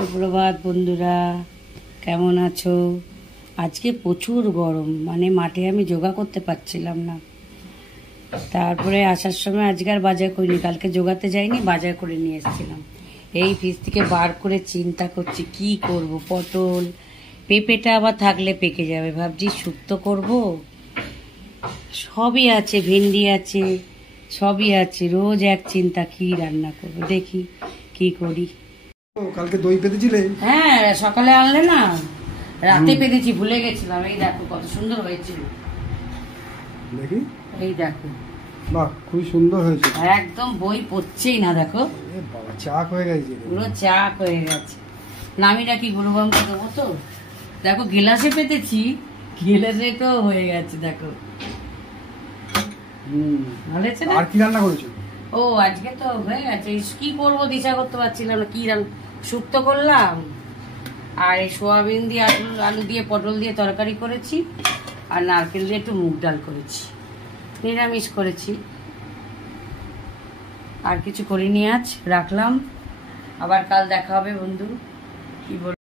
সুপ্রভাত বন্ধুরা, কেমন আছো? আজকে প্রচুর গরম, মানে মাঠে আমি যোগা করতে পারছিলাম না। তারপরে আসার সময় আজকে আর বাজার করিনি, কালকে যোগাতে যাইনি, বাজার করে নিয়ে এসেছিলাম। এই ফ্রিজ থেকে বার করে চিন্তা করছি কি করব। পটল, পেঁপেটা আবার থাকলে পেকে যাবে, ভাবছি শুক্তো করব। সবই আছে, ভেন্ডি আছে, সবই আছে। রোজ এক চিন্তা কি রান্না করব, দেখি কি করি। কালকে দই পেতেছিলে? হ্যাঁ, সকালে আনলে না, রাতে পেতেছি, ভুলে গেছিলাম। এই দেখো কত সুন্দর হয়েছে, দেখি। এই দেখো, বাহ, খুব সুন্দর হয়েছে। একদম বই পড়ছেই না, দেখো বাবা, চাক হয়ে গেছে, পুরো চাক হয়ে গেছে। নামি রাখি, গুরুবামকে দেবো তো। দেখো গিলাসে পেতেছি, গিলাসে তো হয়ে গেছে, দেখো ভালো হয়েছে না? আর কি রান্না করেছো? ও আজকে তো হয়ে গেছে। কি করবো দিশা করতে পারছিলাম না, কি শুক্তো করলাম, আর এই সোয়াবিন দিয়ে আলু দিয়ে পটল দিয়ে তরকারি করেছি, আর নারকেল দিয়ে একটু মুগ ডাল করেছি, নিরামিষ করেছি। আর কিছু করিনি আজ, রাখলাম। আবার কাল দেখা হবে বন্ধু, কি বল।